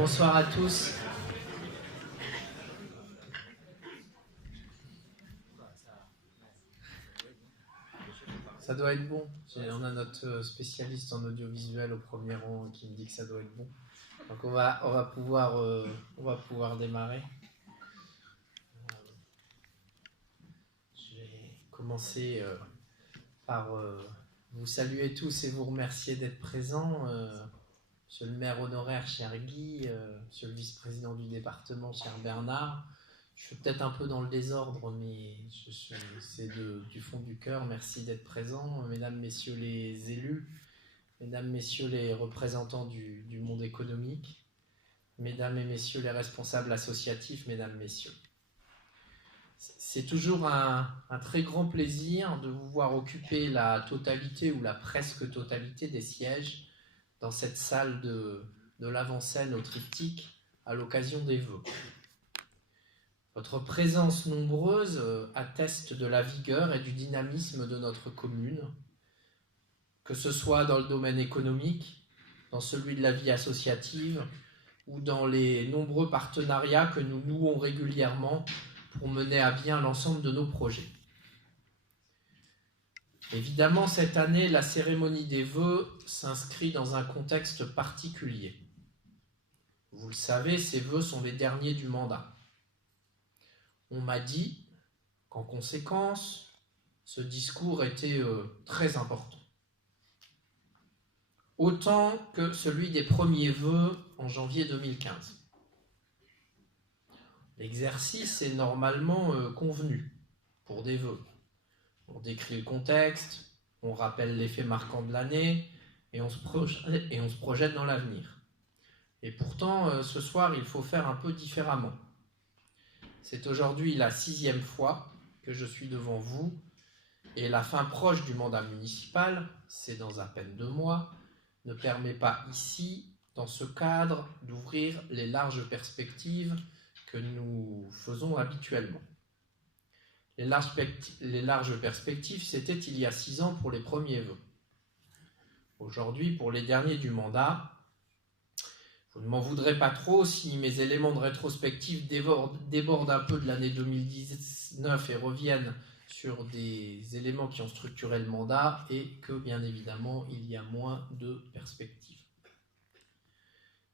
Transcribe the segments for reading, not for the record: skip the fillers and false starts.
Bonsoir à tous. Ça doit être bon. On a notre spécialiste en audiovisuel au premier rang qui me dit que ça doit être bon. Donc on va pouvoir démarrer. Je vais commencer par vous saluer tous et vous remercier d'être présents. Monsieur le maire honoraire, cher Guy, monsieur le vice-président du département, cher Bernard. Je suis peut-être un peu dans le désordre, mais c'est du fond du cœur. Merci d'être présents. Mesdames, messieurs les élus, mesdames, messieurs les représentants du monde économique, mesdames et messieurs les responsables associatifs, mesdames, messieurs. C'est toujours un très grand plaisir de vous voir occuper la totalité ou la presque totalité des sièges dans cette salle de l'avant-scène au triptyque à l'occasion des vœux. Votre présence nombreuse atteste de la vigueur et du dynamisme de notre commune, que ce soit dans le domaine économique, dans celui de la vie associative ou dans les nombreux partenariats que nous nouons régulièrement pour mener à bien l'ensemble de nos projets. Évidemment, cette année, la cérémonie des vœux s'inscrit dans un contexte particulier. Vous le savez, ces vœux sont les derniers du mandat. On m'a dit qu'en conséquence, ce discours était très important. Autant que celui des premiers vœux en janvier 2015. L'exercice est normalement convenu pour des vœux. On décrit le contexte, on rappelle les faits marquants de l'année et on se projette dans l'avenir. Et pourtant, ce soir, il faut faire un peu différemment. C'est aujourd'hui la 6e fois que je suis devant vous et la fin proche du mandat municipal, c'est dans à peine 2 mois, ne permet pas ici, dans ce cadre, d'ouvrir les larges perspectives que nous faisons habituellement. Les larges perspectives, c'était il y a 6 ans pour les premiers vœux. Aujourd'hui, pour les derniers du mandat, vous ne m'en voudrez pas trop si mes éléments de rétrospective débordent un peu de l'année 2019 et reviennent sur des éléments qui ont structuré le mandat et que, bien évidemment, il y a moins de perspectives.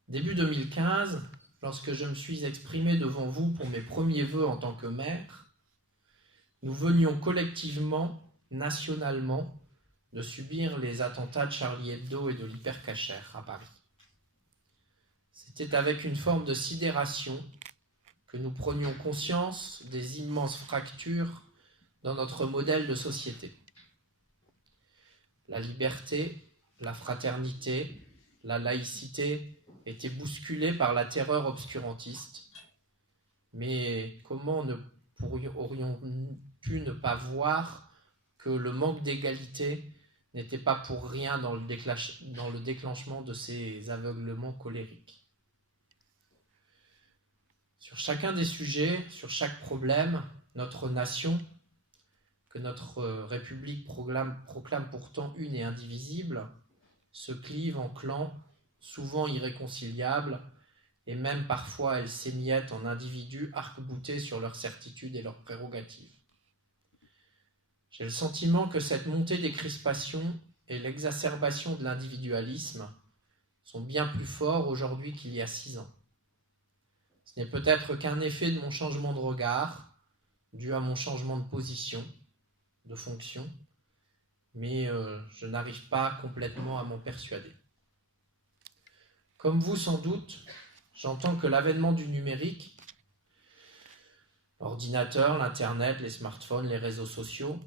Début 2015, lorsque je me suis exprimé devant vous pour mes premiers vœux en tant que maire, nous venions collectivement, nationalement, de subir les attentats de Charlie Hebdo et de l'Hypercacher à Paris. C'était avec une forme de sidération que nous prenions conscience des immenses fractures dans notre modèle de société. La liberté, la fraternité, la laïcité étaient bousculées par la terreur obscurantiste. Mais comment aurions-nous pu ne pas voir que le manque d'égalité n'était pas pour rien dans le déclenchement de ces aveuglements colériques. Sur chacun des sujets, sur chaque problème, notre nation, que notre République proclame pourtant une et indivisible, se clive en clans souvent irréconciliables et même parfois elle s'émiette en individus arc-boutés sur leurs certitudes et leurs prérogatives. J'ai le sentiment que cette montée des crispations et l'exacerbation de l'individualisme sont bien plus forts aujourd'hui qu'il y a 6 ans. Ce n'est peut-être qu'un effet de mon changement de regard, dû à mon changement de position, de fonction, mais je n'arrive pas complètement à m'en persuader. Comme vous sans doute, j'entends que l'avènement du numérique, l'ordinateur, l'internet, les smartphones, les réseaux sociaux,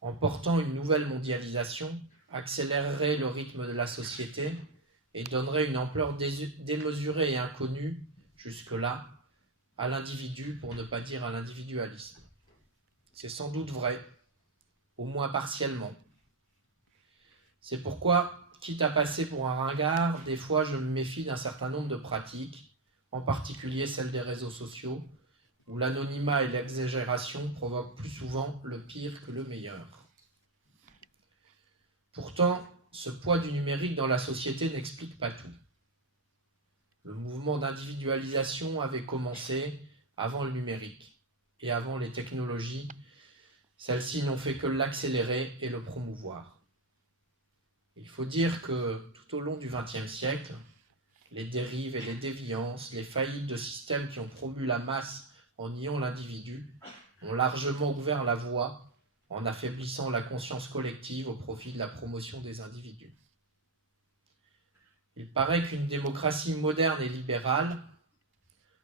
en portant une nouvelle mondialisation, accélérerait le rythme de la société et donnerait une ampleur démesurée et inconnue, jusque-là, à l'individu, pour ne pas dire à l'individualisme. C'est sans doute vrai, au moins partiellement. C'est pourquoi, quitte à passer pour un ringard, des fois je me méfie d'un certain nombre de pratiques, en particulier celles des réseaux sociaux, où l'anonymat et l'exagération provoquent plus souvent le pire que le meilleur. Pourtant, ce poids du numérique dans la société n'explique pas tout. Le mouvement d'individualisation avait commencé avant le numérique et avant les technologies. Celles-ci n'ont fait que l'accélérer et le promouvoir. Il faut dire que tout au long du XXe siècle, les dérives et les déviances, les faillites de systèmes qui ont promu la masse en niant l'individu, ont largement ouvert la voie en affaiblissant la conscience collective au profit de la promotion des individus. Il paraît qu'une démocratie moderne et libérale,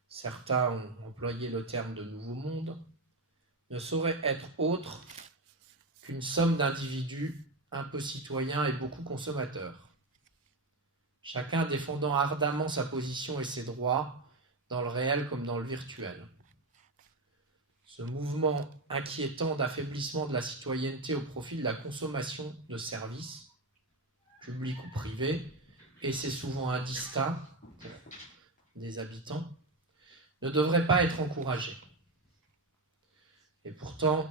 certains ont employé le terme de nouveau monde, ne saurait être autre qu'une somme d'individus un peu citoyens et beaucoup consommateurs, chacun défendant ardemment sa position et ses droits dans le réel comme dans le virtuel. Ce mouvement inquiétant d'affaiblissement de la citoyenneté au profit de la consommation de services, publics ou privés, et c'est souvent indistinct des habitants, ne devrait pas être encouragé. Et pourtant,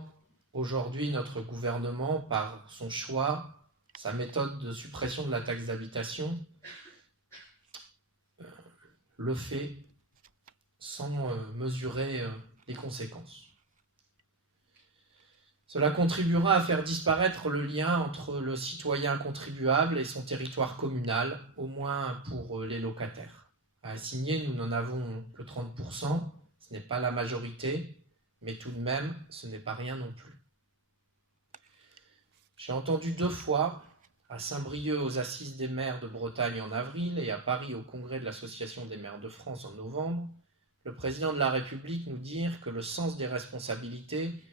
aujourd'hui, notre gouvernement, par son choix, sa méthode de suppression de la taxe d'habitation, le fait sans mesurer les conséquences. Cela contribuera à faire disparaître le lien entre le citoyen contribuable et son territoire communal, au moins pour les locataires. À assigner, nous n'en avons que 30%, ce n'est pas la majorité, mais tout de même, ce n'est pas rien non plus. J'ai entendu 2 fois, à Saint-Brieuc aux Assises des maires de Bretagne en avril et à Paris au Congrès de l'Association des maires de France en novembre, le président de la République nous dire que le sens des responsabilités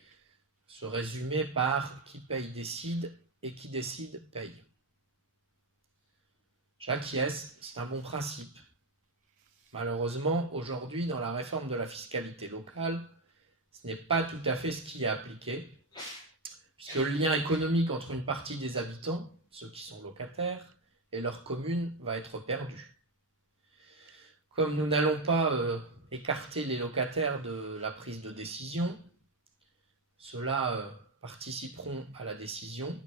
se résumait par qui paye décide et qui décide paye. J'acquiesce, c'est un bon principe. Malheureusement, aujourd'hui, dans la réforme de la fiscalité locale, ce n'est pas tout à fait ce qui est appliqué, puisque le lien économique entre une partie des habitants, ceux qui sont locataires, et leur commune va être perdu. Comme nous n'allons pas écarter les locataires de la prise de décision, ceux-là participeront à la décision,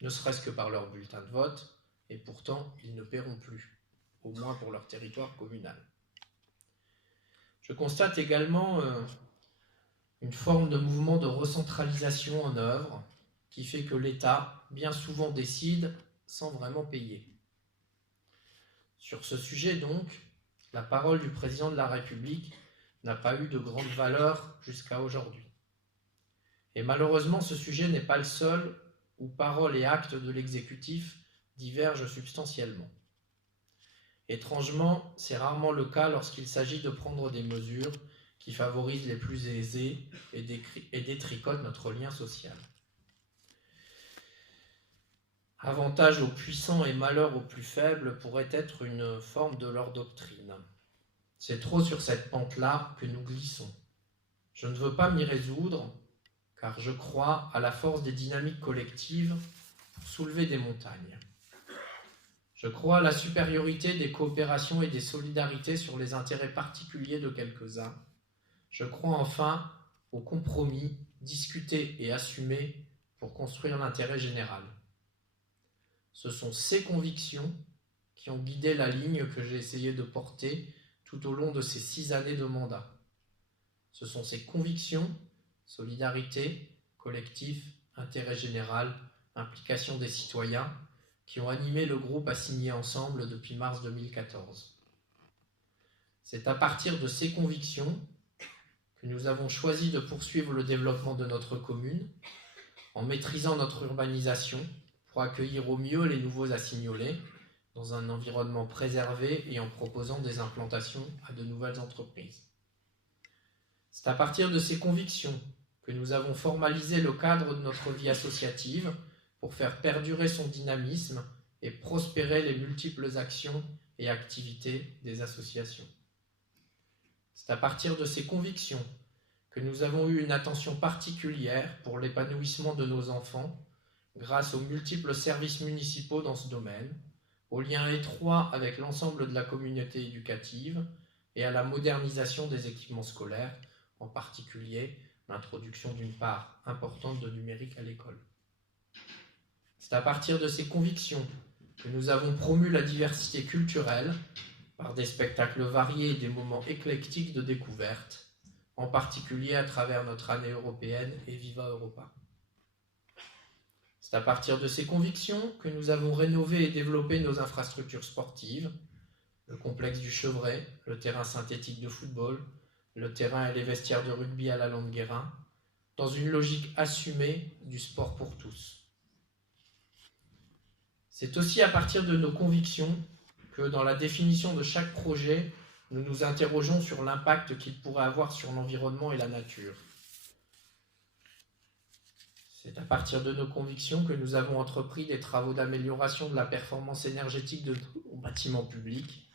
ne serait-ce que par leur bulletin de vote, et pourtant ils ne paieront plus, au moins pour leur territoire communal. Je constate également une forme de mouvement de recentralisation en œuvre qui fait que l'État, bien souvent, décide sans vraiment payer. Sur ce sujet, donc, la parole du président de la République n'a pas eu de grande valeur jusqu'à aujourd'hui. Et malheureusement, ce sujet n'est pas le seul où paroles et actes de l'exécutif divergent substantiellement. Étrangement, c'est rarement le cas lorsqu'il s'agit de prendre des mesures qui favorisent les plus aisés et détricotent notre lien social. Avantage aux puissants et malheur aux plus faibles pourrait être une forme de leur doctrine. C'est trop sur cette pente-là que nous glissons. Je ne veux pas m'y résoudre, car je crois à la force des dynamiques collectives pour soulever des montagnes. Je crois à la supériorité des coopérations et des solidarités sur les intérêts particuliers de quelques-uns. Je crois enfin au compromis discuté et assumé pour construire l'intérêt général. Ce sont ces convictions qui ont guidé la ligne que j'ai essayé de porter tout au long de ces 6 années de mandat. Ce sont ces convictions, solidarité, collectif, intérêt général, implication des citoyens, qui ont animé le groupe Assigné Ensemble depuis mars 2014. C'est à partir de ces convictions que nous avons choisi de poursuivre le développement de notre commune, en maîtrisant notre urbanisation pour accueillir au mieux les nouveaux assignolés dans un environnement préservé et en proposant des implantations à de nouvelles entreprises. C'est à partir de ces convictions que nous avons formalisé le cadre de notre vie associative pour faire perdurer son dynamisme et prospérer les multiples actions et activités des associations. C'est à partir de ces convictions que nous avons eu une attention particulière pour l'épanouissement de nos enfants grâce aux multiples services municipaux dans ce domaine, aux liens étroits avec l'ensemble de la communauté éducative et à la modernisation des équipements scolaires, en particulier l'introduction d'une part importante de numérique à l'école. C'est à partir de ces convictions que nous avons promu la diversité culturelle par des spectacles variés et des moments éclectiques de découverte, en particulier à travers notre année européenne et Viva Europa. C'est à partir de ces convictions que nous avons rénové et développé nos infrastructures sportives, le complexe du Chevrey, le terrain synthétique de football, le terrain et les vestiaires de rugby à la Landguérin, dans une logique assumée du sport pour tous. C'est aussi à partir de nos convictions que dans la définition de chaque projet, nous nous interrogeons sur l'impact qu'il pourrait avoir sur l'environnement et la nature. C'est à partir de nos convictions que nous avons entrepris des travaux d'amélioration de la performance énergétique de nos bâtiments publics,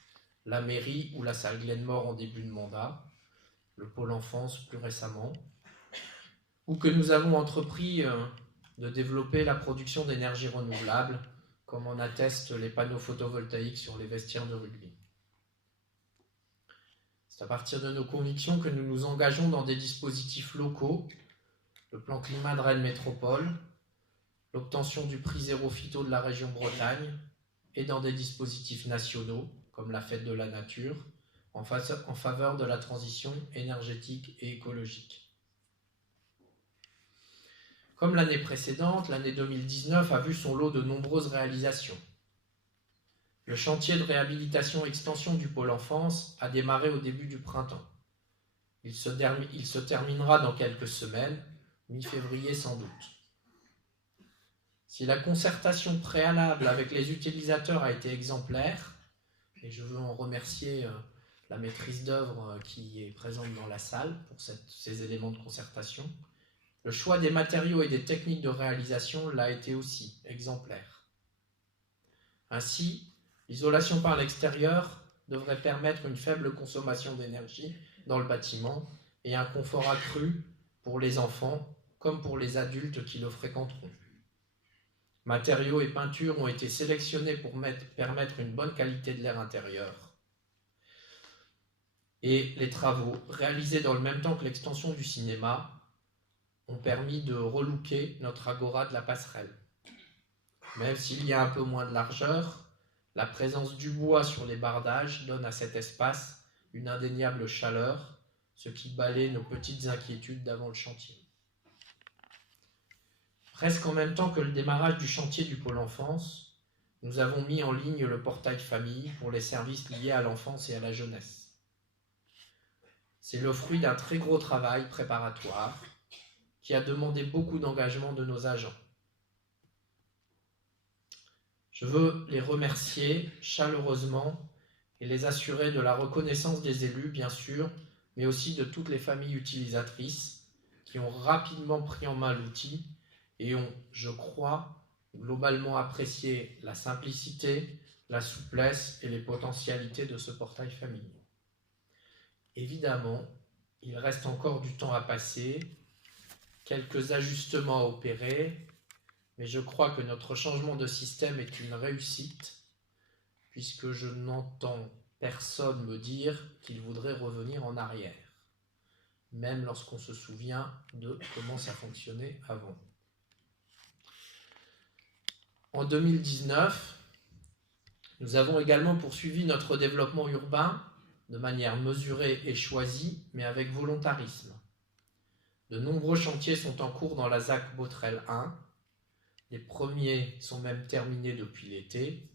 la mairie ou la salle Glenmore en début de mandat, le pôle enfance plus récemment, ou que nous avons entrepris de développer la production d'énergie renouvelable, comme en attestent les panneaux photovoltaïques sur les vestiaires de rugby. C'est à partir de nos convictions que nous nous engageons dans des dispositifs locaux, le plan climat de Rennes Métropole, l'obtention du prix Zéro Phyto de la région Bretagne, et dans des dispositifs nationaux, comme la Fête de la Nature, en faveur de la transition énergétique et écologique. Comme l'année précédente, l'année 2019 a vu son lot de nombreuses réalisations. Le chantier de réhabilitation-extension du pôle enfance a démarré au début du printemps. Il se terminera dans quelques semaines, mi-février sans doute. Si la concertation préalable avec les utilisateurs a été exemplaire, et je veux en remercier la maîtrise d'œuvre qui est présente dans la salle pour ces éléments de concertation, le choix des matériaux et des techniques de réalisation l'a été aussi exemplaire. Ainsi, l'isolation par l'extérieur devrait permettre une faible consommation d'énergie dans le bâtiment et un confort accru pour les enfants comme pour les adultes qui le fréquenteront. Matériaux et peintures ont été sélectionnés pour permettre une bonne qualité de l'air intérieur. Et les travaux, réalisés dans le même temps que l'extension du cinéma, ont permis de relooker notre agora de la passerelle. Même s'il y a un peu moins de largeur, la présence du bois sur les bardages donne à cet espace une indéniable chaleur, ce qui balaie nos petites inquiétudes d'avant le chantier. Presque en même temps que le démarrage du chantier du pôle enfance, nous avons mis en ligne le portail famille pour les services liés à l'enfance et à la jeunesse. C'est le fruit d'un très gros travail préparatoire qui a demandé beaucoup d'engagement de nos agents. Je veux les remercier chaleureusement et les assurer de la reconnaissance des élus, bien sûr, mais aussi de toutes les familles utilisatrices qui ont rapidement pris en main l'outil et ont, je crois, globalement apprécié la simplicité, la souplesse et les potentialités de ce portail famille. Évidemment, il reste encore du temps à passer, quelques ajustements à opérer, mais je crois que notre changement de système est une réussite, puisque je n'entends personne me dire qu'il voudrait revenir en arrière, même lorsqu'on se souvient de comment ça fonctionnait avant. En 2019, nous avons également poursuivi notre développement urbain de manière mesurée et choisie, mais avec volontarisme. De nombreux chantiers sont en cours dans la ZAC Botrel 1. Les premiers sont même terminés depuis l'été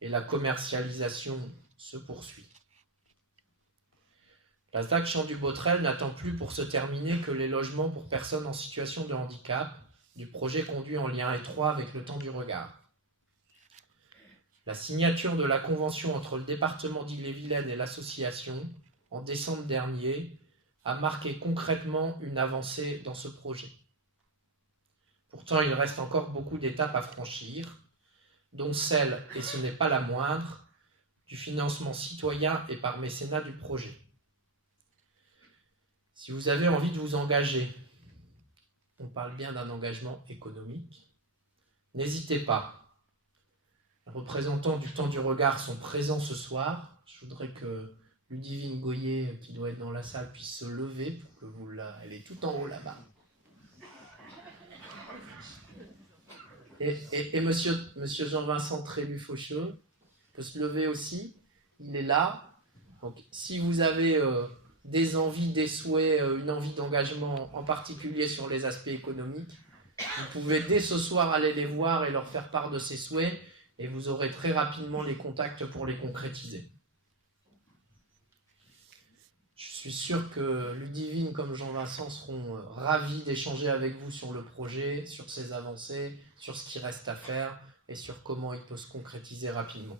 et la commercialisation se poursuit. La ZAC Champ du Botrel n'attend plus pour se terminer que les logements pour personnes en situation de handicap du projet conduit en lien étroit avec le Temps du Regard. La signature de la convention entre le département d'Ille-et-Vilaine et l'association en décembre dernier a marqué concrètement une avancée dans ce projet. Pourtant, il reste encore beaucoup d'étapes à franchir, dont celle, et ce n'est pas la moindre, du financement citoyen et par mécénat du projet. Si vous avez envie de vous engager, on parle bien d'un engagement économique, n'hésitez pas. Les représentants du Temps du Regard sont présents ce soir. Je voudrais que Ludivine Goyer, qui doit être dans la salle, puisse se lever pour que vous la... Elle est tout en haut là-bas. Et monsieur Jean-Vincent Trébu-Faucheux peut se lever aussi. il est là. Donc, si vous avez des envies, des souhaits, une envie d'engagement, en particulier sur les aspects économiques, vous pouvez dès ce soir aller les voir et leur faire part de ces souhaits, et vous aurez très rapidement les contacts pour les concrétiser. Je suis sûr que Ludivine comme Jean-Vincent seront ravis d'échanger avec vous sur le projet, sur ses avancées, sur ce qui reste à faire et sur comment il peut se concrétiser rapidement.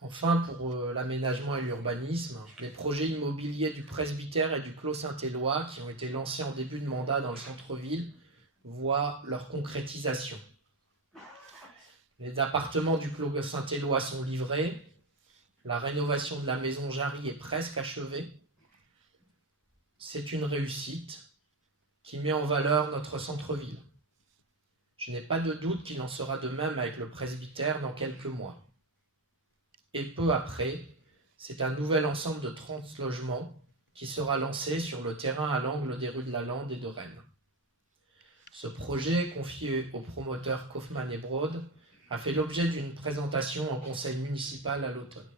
Enfin, pour l'aménagement et l'urbanisme, les projets immobiliers du Presbytère et du Clos Saint-Éloi qui ont été lancés en début de mandat dans le centre-ville voient leur concrétisation. Les appartements du Clos Saint-Éloi sont livrés. La rénovation de la maison Jarry est presque achevée. C'est une réussite qui met en valeur notre centre-ville. Je n'ai pas de doute qu'il en sera de même avec le presbytère dans quelques mois. Et peu après, c'est un nouvel ensemble de 30 logements qui sera lancé sur le terrain à l'angle des rues de la Lande et de Rennes. Ce projet, confié au promoteur Kaufmann et Broad, a fait l'objet d'une présentation en conseil municipal à l'automne.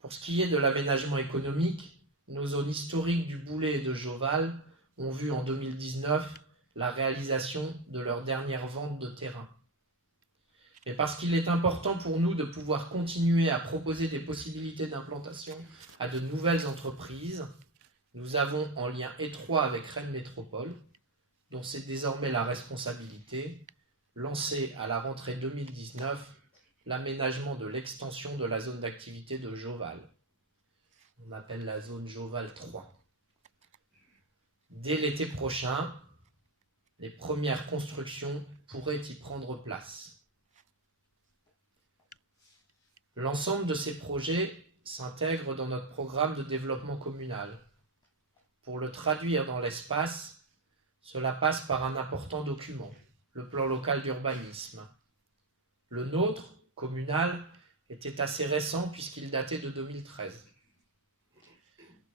Pour ce qui est de l'aménagement économique, nos zones historiques du Boulay et de Joval ont vu en 2019 la réalisation de leur dernière vente de terrain. Mais parce qu'il est important pour nous de pouvoir continuer à proposer des possibilités d'implantation à de nouvelles entreprises, nous avons, en lien étroit avec Rennes Métropole, dont c'est désormais la responsabilité, lancé à la rentrée 2019 l'aménagement de l'extension de la zone d'activité de Joval. On appelle la zone Joval 3. Dès l'été prochain, les premières constructions pourraient y prendre place. L'ensemble de ces projets s'intègre dans notre programme de développement communal. Pour le traduire dans l'espace, cela passe par un important document, le plan local d'urbanisme. Le nôtre, communal, était assez récent puisqu'il datait de 2013.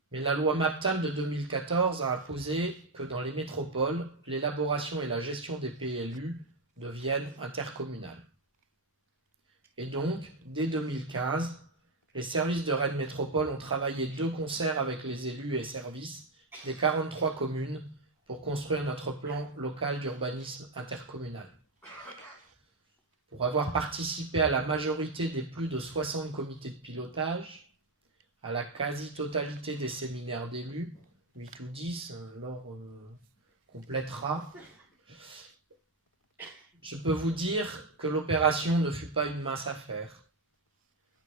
Mais la loi MAPTAM de 2014 a imposé que dans les métropoles, l'élaboration et la gestion des PLU deviennent intercommunales. Et donc, dès 2015, les services de Rennes Métropole ont travaillé de concert avec les élus et services des 43 communes pour construire notre plan local d'urbanisme intercommunal. Pour avoir participé à la majorité des plus de 60 comités de pilotage, à la quasi-totalité des séminaires d'élus, 8 ou 10, Laure complétera, je peux vous dire que l'opération ne fut pas une mince affaire.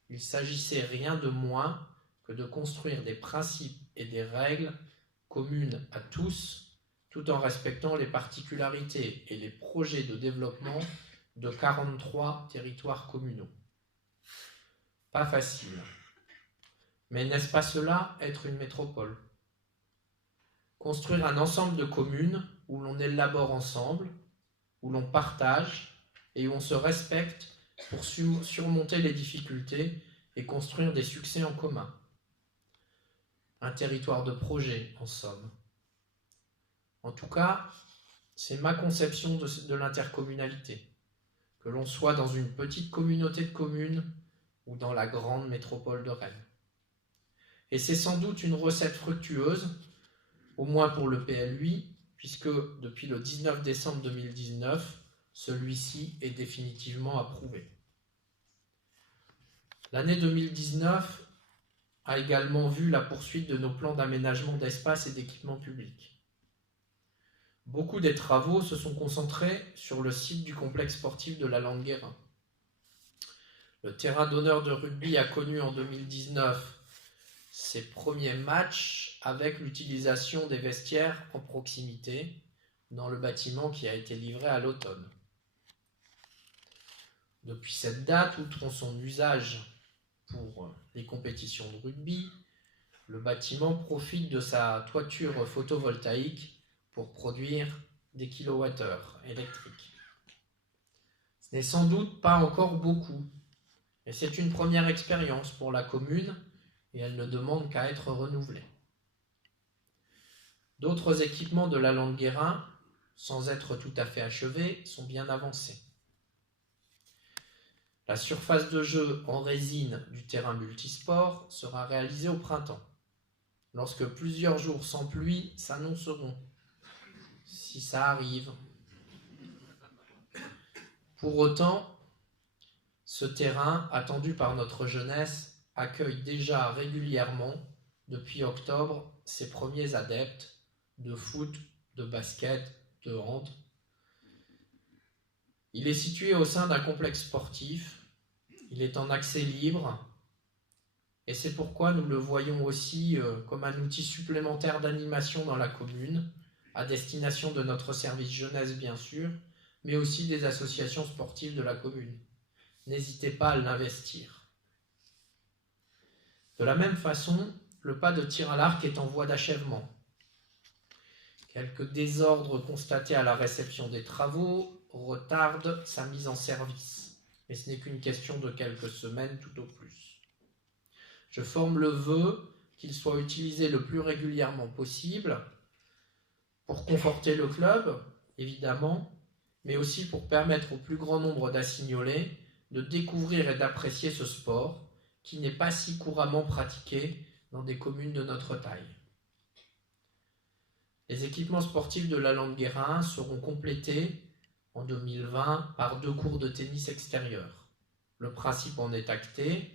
Il s'agissait rien de moins que de construire des principes et des règles communes à tous, tout en respectant les particularités et les projets de développement de 43 territoires communaux. Pas facile. Mais n'est-ce pas cela, être une métropole? Construire un ensemble de communes où l'on élabore ensemble, où l'on partage et où on se respecte pour surmonter les difficultés et construire des succès en commun. Un territoire de projet, en somme. En tout cas, c'est ma conception de l'intercommunalité. Que l'on soit dans une petite communauté de communes ou dans la grande métropole de Rennes. Et c'est sans doute une recette fructueuse, au moins pour le PLUI, puisque depuis le 19 décembre 2019, celui-ci est définitivement approuvé. L'année 2019 a également vu la poursuite de nos plans d'aménagement d'espace et d'équipements publics. Beaucoup des travaux se sont concentrés sur le site du complexe sportif de la Lande Guérin. Le terrain d'honneur de rugby a connu en 2019 ses premiers matchs avec l'utilisation des vestiaires en proximité dans le bâtiment qui a été livré à l'automne. Depuis cette date, outre son usage pour les compétitions de rugby, le bâtiment profite de sa toiture photovoltaïque pour produire des kilowattheures électriques. Ce n'est sans doute pas encore beaucoup, mais c'est une première expérience pour la commune et elle ne demande qu'à être renouvelée. D'autres équipements de la Lande Guérin, sans être tout à fait achevés, sont bien avancés. La surface de jeu en résine du terrain multisport sera réalisée au printemps, lorsque plusieurs jours sans pluie s'annonceront, si ça arrive. Pour autant, ce terrain, attendu par notre jeunesse, accueille déjà régulièrement, depuis octobre, ses premiers adeptes de foot, de basket, de hand. Il est situé au sein d'un complexe sportif, il est en accès libre, et c'est pourquoi nous le voyons aussi comme un outil supplémentaire d'animation dans la commune, à destination de notre service jeunesse bien sûr, mais aussi des associations sportives de la commune. N'hésitez pas à l'investir. De la même façon, le pas de tir à l'arc est en voie d'achèvement. Quelques désordres constatés à la réception des travaux retardent sa mise en service, mais ce n'est qu'une question de quelques semaines tout au plus. Je forme le vœu qu'il soit utilisé le plus régulièrement possible pour conforter le club, évidemment, mais aussi pour permettre au plus grand nombre d'assignolés de découvrir et d'apprécier ce sport qui n'est pas si couramment pratiqué dans des communes de notre taille. Les équipements sportifs de la Lande-Guérin seront complétés en 2020 par 2 cours de tennis extérieur. Le principe en est acté.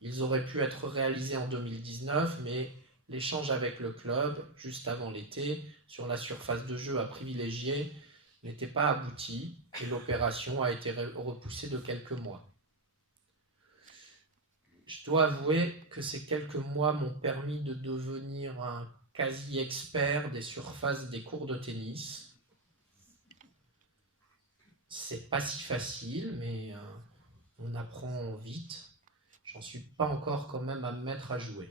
Ils auraient pu être réalisés en 2019, mais l'échange avec le club, juste avant l'été, sur la surface de jeu à privilégier, n'était pas abouti et l'opération a été repoussée de quelques mois. Je dois avouer que ces quelques mois m'ont permis de devenir un quasi-expert des surfaces des cours de tennis. C'est pas si facile, mais on apprend vite. J'en suis pas encore quand même à me mettre à jouer.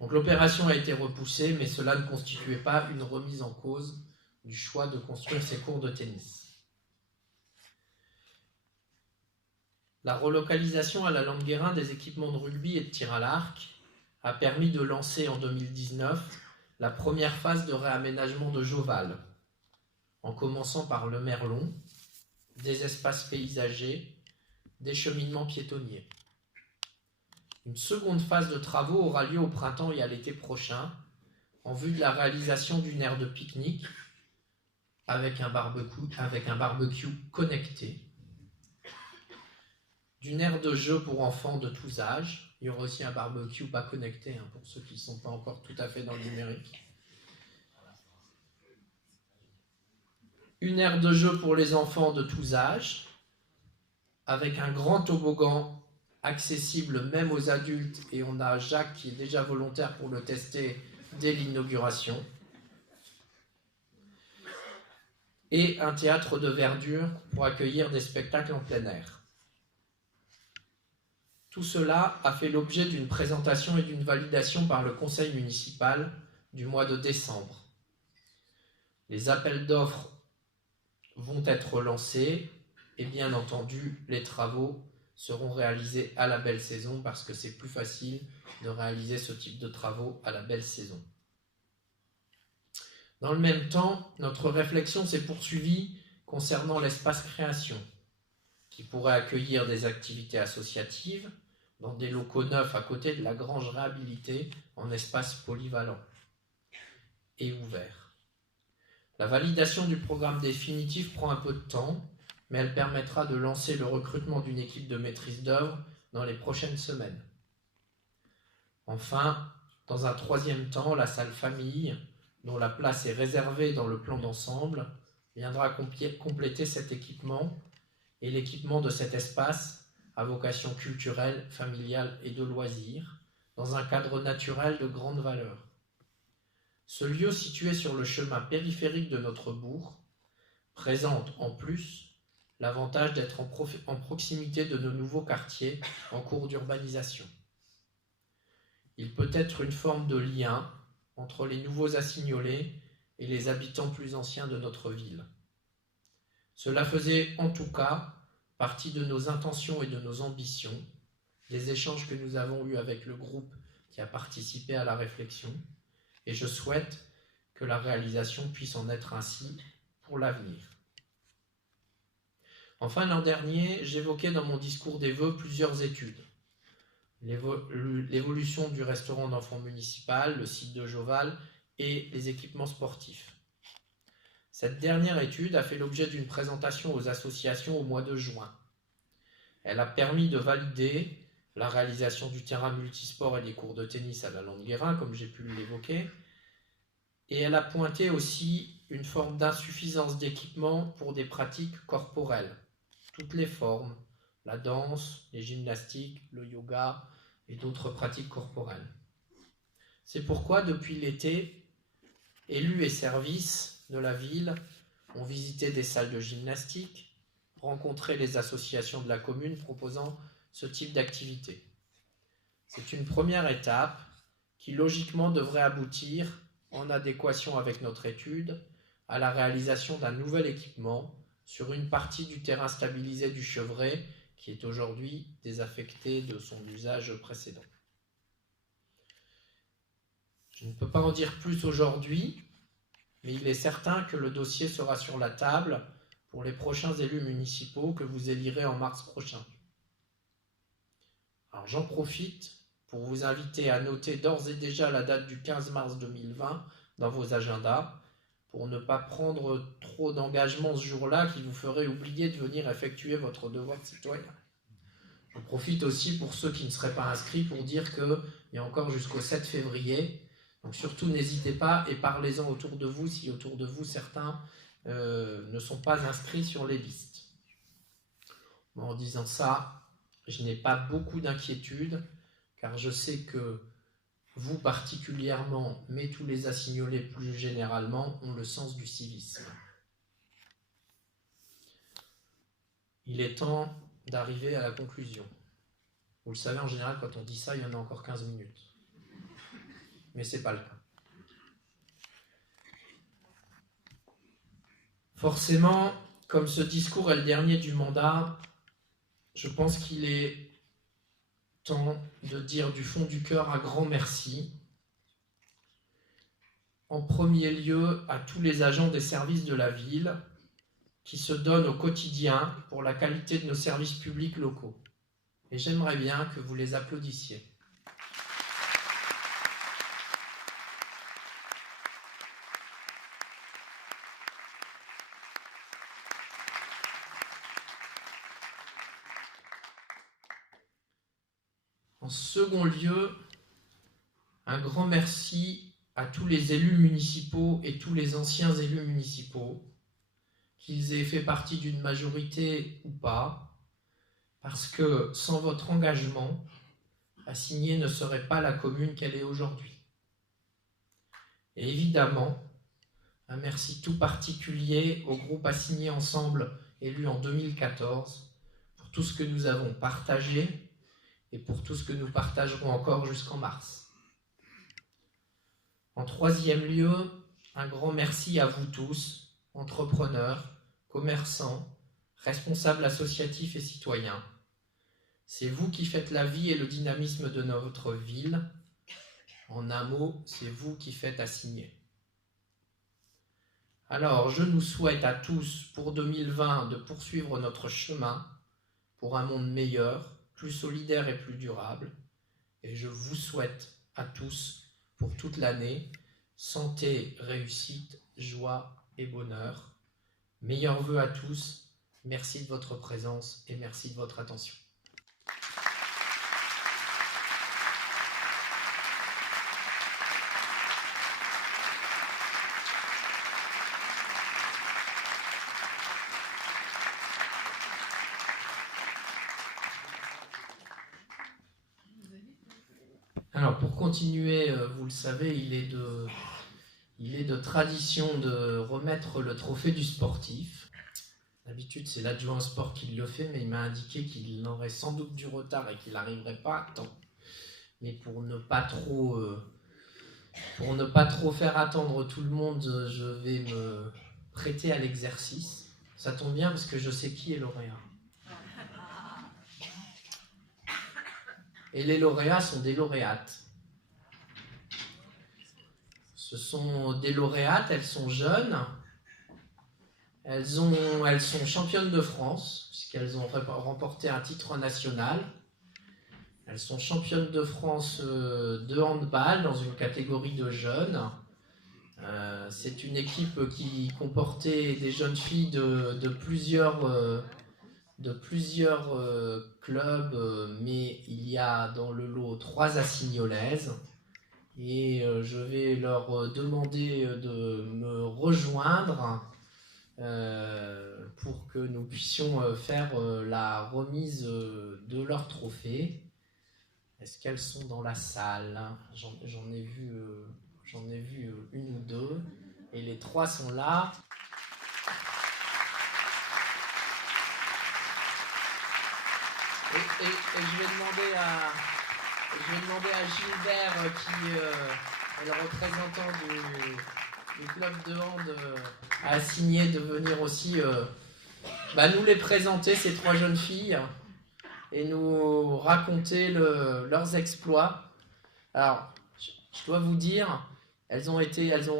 Donc l'opération a été repoussée, mais cela ne constituait pas une remise en cause du choix de construire ces cours de tennis. La relocalisation à la Lande-Guérin des équipements de rugby et de tir à l'arc a permis de lancer en 2019 la première phase de réaménagement de Joval, en commençant par le Merlon, des espaces paysagers, des cheminements piétonniers. Une seconde phase de travaux aura lieu au printemps et à l'été prochain, en vue de la réalisation d'une aire de pique-nique avec un barbecue connecté, d'une aire de jeu pour enfants de tous âges. Il y aura aussi un barbecue pas connecté pour ceux qui ne sont pas encore tout à fait dans le numérique. Une aire de jeu pour les enfants de tous âges, avec un grand toboggan accessible même aux adultes, et on a Jacques qui est déjà volontaire pour le tester dès l'inauguration. Et un théâtre de verdure pour accueillir des spectacles en plein air. Tout cela a fait l'objet d'une présentation et d'une validation par le conseil municipal du mois de décembre. Les appels d'offres vont être lancés et bien entendu, les travaux seront réalisés à la belle saison parce que c'est plus facile de réaliser ce type de travaux à la belle saison. Dans le même temps, notre réflexion s'est poursuivie concernant l'espace création, qui pourrait accueillir des activités associatives dans des locaux neufs à côté de la grange réhabilitée en espace polyvalent et ouvert. La validation du programme définitif prend un peu de temps, mais elle permettra de lancer le recrutement d'une équipe de maîtrise d'œuvre dans les prochaines semaines. Enfin, dans un troisième temps, la salle famille, dont la place est réservée dans le plan d'ensemble, viendra compléter cet équipement, et l'équipement de cet espace à vocation culturelle, familiale et de loisirs, dans un cadre naturel de grande valeur. Ce lieu situé sur le chemin périphérique de notre bourg présente en plus l'avantage d'être en proximité de nos nouveaux quartiers en cours d'urbanisation. Il peut être une forme de lien entre les nouveaux assignolés et les habitants plus anciens de notre ville. Cela faisait en tout cas partie de nos intentions et de nos ambitions, des échanges que nous avons eus avec le groupe qui a participé à la réflexion, et je souhaite que la réalisation puisse en être ainsi pour l'avenir. Enfin, l'an dernier, j'évoquais dans mon discours des vœux plusieurs études. L'évolution du restaurant d'enfants municipal, le site de Joval et les équipements sportifs. Cette dernière étude a fait l'objet d'une présentation aux associations au mois de juin. Elle a permis de valider la réalisation du terrain multisport et des cours de tennis à la Longueguérin, comme j'ai pu l'évoquer, et elle a pointé aussi une forme d'insuffisance d'équipement pour des pratiques corporelles, toutes les formes, la danse, les gymnastiques, le yoga et d'autres pratiques corporelles. C'est pourquoi, depuis l'été, élus et services de la ville ont visité des salles de gymnastique, rencontré les associations de la commune proposant ce type d'activité. C'est une première étape qui logiquement devrait aboutir, en adéquation avec notre étude, à la réalisation d'un nouvel équipement sur une partie du terrain stabilisé du Chevré qui est aujourd'hui désaffecté de son usage précédent. Je ne peux pas en dire plus aujourd'hui, mais il est certain que le dossier sera sur la table pour les prochains élus municipaux que vous élirez en mars prochain. Alors j'en profite pour vous inviter à noter d'ores et déjà la date du 15 mars 2020 dans vos agendas, pour ne pas prendre trop d'engagements ce jour-là qui vous ferait oublier de venir effectuer votre devoir de citoyen. J'en profite aussi pour ceux qui ne seraient pas inscrits pour dire qu'il y a encore jusqu'au 7 février. Donc surtout n'hésitez pas et parlez-en autour de vous si autour de vous certains ne sont pas inscrits sur les listes. En disant ça, je n'ai pas beaucoup d'inquiétude car je sais que vous particulièrement, mais tous les assignolés plus généralement, ont le sens du civisme. Il est temps d'arriver à la conclusion. Vous le savez, en général, quand on dit ça, il y en a encore 15 minutes. Mais ce n'est pas le cas. Forcément, comme ce discours est le dernier du mandat, je pense qu'il est temps de dire du fond du cœur un grand merci. En premier lieu, à tous les agents des services de la ville qui se donnent au quotidien pour la qualité de nos services publics locaux. Et j'aimerais bien que vous les applaudissiez. En second lieu, un grand merci à tous les élus municipaux et tous les anciens élus municipaux, qu'ils aient fait partie d'une majorité ou pas, parce que sans votre engagement, Assigné ne serait pas la commune qu'elle est aujourd'hui. Et évidemment, un merci tout particulier au groupe Assigné Ensemble, élu en 2014, pour tout ce que nous avons partagé et pour tout ce que nous partagerons encore jusqu'en mars. En troisième lieu, un grand merci à vous tous, entrepreneurs, commerçants, responsables associatifs et citoyens. C'est vous qui faites la vie et le dynamisme de notre ville. En un mot, c'est vous qui faites Assigné. Alors, je nous souhaite à tous, pour 2020, de poursuivre notre chemin pour un monde meilleur, plus solidaire et plus durable. Et je vous souhaite à tous, pour toute l'année, santé, réussite, joie et bonheur. Meilleurs vœux à tous. Merci de votre présence et merci de votre attention. Alors pour continuer, vous le savez, il est de tradition de remettre le trophée du sportif. D'habitude c'est l'adjoint sport qui le fait, mais il m'a indiqué qu'il aurait sans doute du retard et qu'il n'arriverait pas à temps. Mais pour ne pas trop faire attendre tout le monde, je vais me prêter à l'exercice. Ça tombe bien parce que je sais qui est lauréat. Et les lauréats sont des lauréates. Ce sont des lauréates, elles sont jeunes, Elles sont championnes de France, puisqu'elles ont remporté un titre national. Elles sont championnes de France de handball dans une catégorie de jeunes. C'est une équipe qui comportait des jeunes filles de plusieurs clubs, mais il y a dans le lot 3 assignolaises. Et je vais leur demander de me rejoindre pour que nous puissions faire la remise de leur trophée. Est-ce qu'elles sont dans la salle? J'en ai vu une ou deux, et les 3 sont là. Et je vais demander à Gilbert, qui est le représentant du club de hand à signer, de venir aussi nous les présenter, ces 3 jeunes filles, et nous raconter leurs exploits. Alors, je dois vous dire, elles ont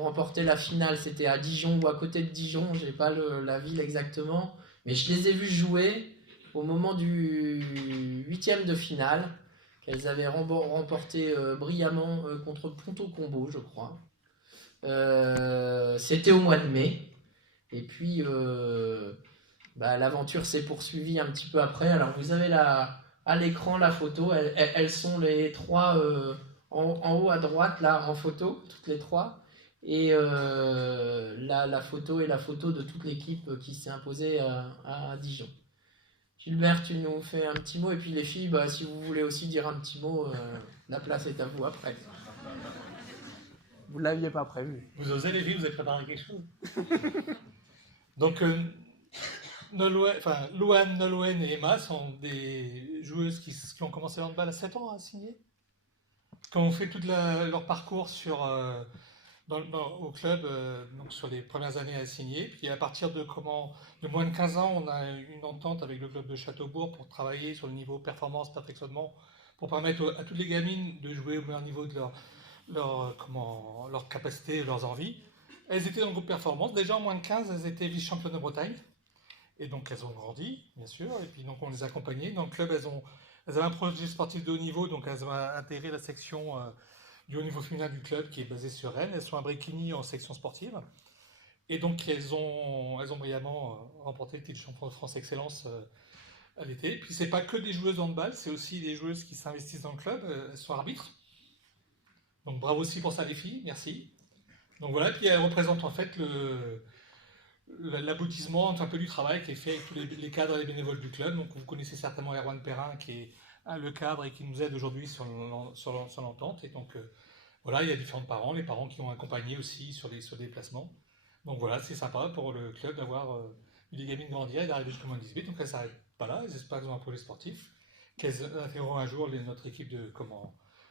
remporté la finale, c'était à Dijon ou à côté de Dijon, j'ai pas la ville exactement, mais je les ai vues jouer au moment du 8e de finale, qu'elles avaient remporté brillamment contre Ponto Combo, je crois. C'était au mois de mai, et puis l'aventure s'est poursuivie un petit peu après. Alors vous avez à l'écran la photo, elles sont les 3 en haut à droite, là, en photo, toutes les 3. Et la photo est la photo de toute l'équipe qui s'est imposée à Dijon. Gilbert, tu nous fais un petit mot, et puis les filles, si vous voulez aussi dire un petit mot, la place est à vous après. Vous ne l'aviez pas prévu. Vous osez, les filles, vous avez préparé quelque chose. Donc, Louane, Nolwenn et Emma sont des joueuses qui ont commencé le handball à 7 ans à signer. Quand on fait tout leur parcours au club, donc sur les premières années à signer, puis à partir de moins de 15 ans, on a une entente avec le club de Châteaubourg pour travailler sur le niveau performance, perfectionnement, pour permettre à toutes les gamines de jouer au meilleur niveau de leur capacité, leurs envies. Elles étaient dans le groupe performance. Déjà en moins de 15, elles étaient vice-championnes de Bretagne. Et donc elles ont grandi, bien sûr. Et puis donc on les a accompagnées. Dans le club, elles avaient un projet sportif de haut niveau, donc elles ont intégré la section du haut niveau féminin du club qui est basée sur Rennes. Elles sont à Bréquigny en section sportive. Et donc elles ont brillamment remporté le titre de champion de France Excellence à l'été. Et puis c'est pas que des joueuses de handball, c'est aussi des joueuses qui s'investissent dans le club. Elles sont arbitres. Donc bravo aussi pour ça les filles, merci. Donc voilà, puis elles représentent en fait l'aboutissement un peu du travail qui est fait avec tous les cadres et les bénévoles du club. Donc vous connaissez certainement Erwan Perrin qui est le cadre et qui nous aide aujourd'hui sur l'entente. Et donc voilà, il y a différents parents, les parents qui ont accompagné aussi sur les déplacements. Donc voilà, c'est sympa pour le club d'avoir eu des gamines grandir et d'arriver jusqu'au moins 18. Donc elles ne s'arrêtent pas là, elles espèrent qu'elles ont un projet sportif, qu'elles intégreront un jour notre équipe de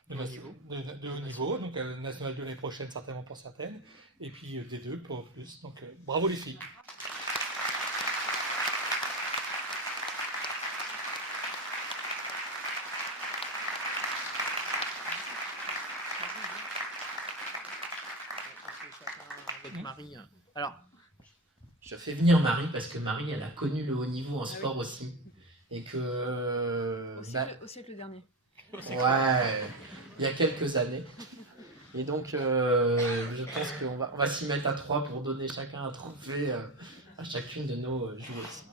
haut niveau, donc National 2 l'année prochaine certainement pour certaines, et puis D2 pour plus. Donc bravo les filles. Avec Marie. Alors, je fais venir Marie parce que Marie, elle a connu le haut niveau en sport aussi, et que au siècle dernier. Ouais, il y a quelques années. Et donc, je pense qu'on va s'y mettre à 3 pour donner chacun un trophée à chacune de nos joueuses.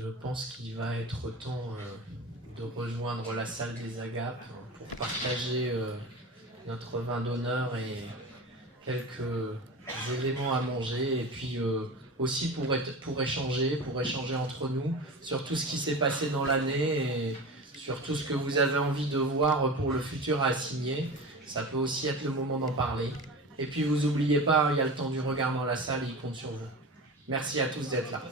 je pense qu'il va être temps de rejoindre la salle des Agapes pour partager notre vin d'honneur et quelques éléments à manger, et puis aussi pour échanger entre nous sur tout ce qui s'est passé dans l'année et sur tout ce que vous avez envie de voir pour le futur à signer. Ça peut aussi être le moment d'en parler. Et puis vous n'oubliez pas, il y a le temps du regard dans la salle et il compte sur vous. Merci à tous d'être là.